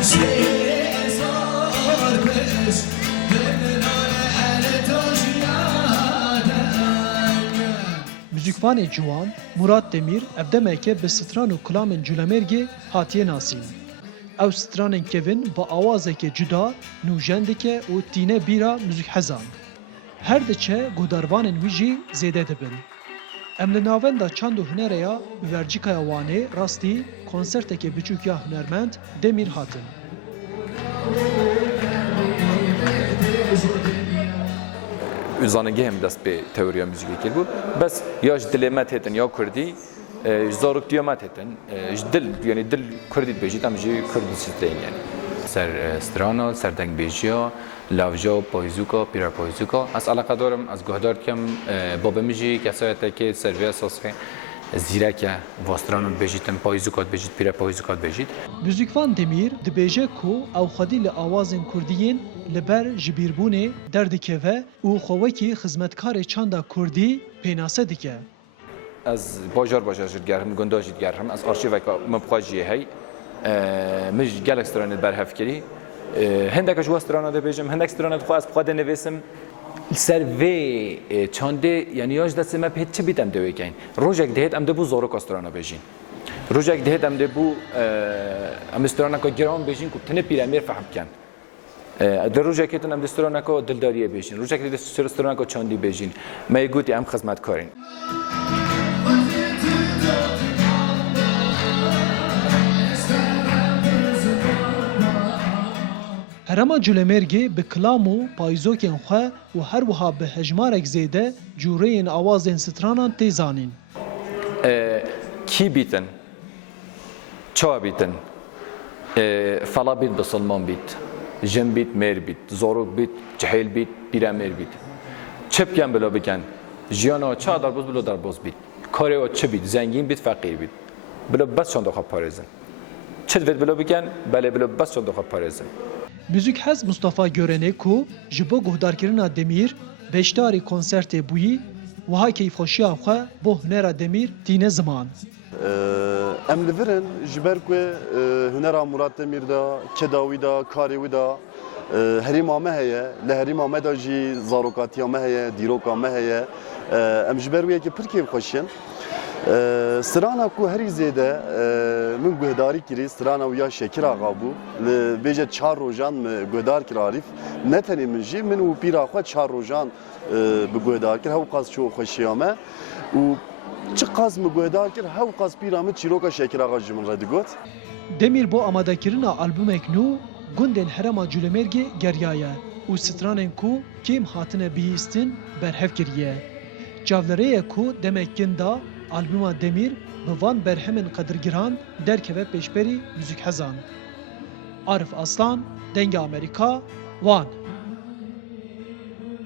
Müzikvanê ciwan Murat Demîr ev demeke bi stran û kulamên Cûlemergê hatiye nasîn. Ew stranên kevin bi awazeke cuda nûjen dike û tîne bîra muzîkhezan. Her diçe guhdarvanên wî jî zêde dibin. Em li navenda çand û hunerê ya bi Bercîkaya Wanê rastî konserteke biçûk ya hunermend Demîr hatin. Zanengî hem dest bi teoriya müzikê kirbû. Bes ya ji dilê me têtin ya Kurdî, ji zaroktiya me têtin, ji dil, yani dil Kurdî dibêjît, em jî Kurd dîsteyên yani. Ser strana, ser dengbêjiya, lavja, payzûka, pîra payzûka. Ez alaqedarim, ez guhdar dikim, babê min jî kesayeteke ser vê esasê zîrek e, vastrana dibêjîtin, payzûka dibêjît, pîra payzûka dibêjît. Müzikvan Demîr dibêje ku ew xwedî li awazên Kurdiyên li ber ji bîrbûnê derdikeve û xwewekî xizmetkarê çanda Kurdî pênase dike. Ez bajar jî digerim, gunda jî digerim, ez arşîveka min bixwe jî heye. Min ji gelek stranê berhev kirî. Hindeka ji we strana dibêjim, hindek strana dixwe ez bixwe de nivîsim. Ser vê çandê yani ya ji destê me pê çi bît em dê wêkeyin. Rojek dihêt em dibû zaroka strana bêjîn. Rojek dihêt em dibû em straneka giran bêjîn ku tinê pîremêr fehm bikin. Di rojekê din em di straneka dildariyê bêjîn. Rojekê di straneka çandî bêjîn. Me yê gotî em xizmetkarîn. Herema Cûlemergê bi kilam û payzokên xwe û her wiha bi hejmarek zêde cûreyên awazên stranan tê zanîn. Kî bîtin? Ça bîtin? Fela bît bi Silman bît. Jin bît, mêr bît, zarok bît, cihêl bît, pîremêr bît. Çi bikin bila bikin? Jiyana ça derboz bila derboz bît. Karê we çi bît? Zengîn bît, feqîr bît. Bila bes çanda xwe parêzin. Çi divêt bila bikin? Belê bila bes çanda xwe parêzin. Müzikhez Mustafa Görenê ku ji bo guhdarkirina Demîr beşdarî konsertê bûyî wiha keyfxweşiya xwe bo hunera Demîr tîne ziman. Em li virin ji ber ku hunera Murat Demîr da, kedawî da, karê wî da herîma me heye, li herîma me da jî zarokatiya me heye, dîroka me heye. Em ji ber wî yekê pir kêfxweşin. Strana ku herî zêde min guhdarî kirî, strana wî ya Şekir Axa bû. Li bêje 4 rojan min guhdar kir Arîf. Ne tenê min jî min û pîra xwe 4 rojan bi guhdar kir, hew qas çû xweşiya me. û çi qas min guhdar kir, hew qas pîra min çîroka Şekir Axa ji min re digot. Demîr bo amadekirina albûmek nû gundên Herema Cûlemergê geriyaye û stranên ku kêm hatine bihîstin berhev kiriye. Çavlereyê ku demek ginda albûma Demîr bi van berhemên qedirgiran derkeve pêşberî müzikhezan. Arif Aslan, Dengê Amerîka, Wan.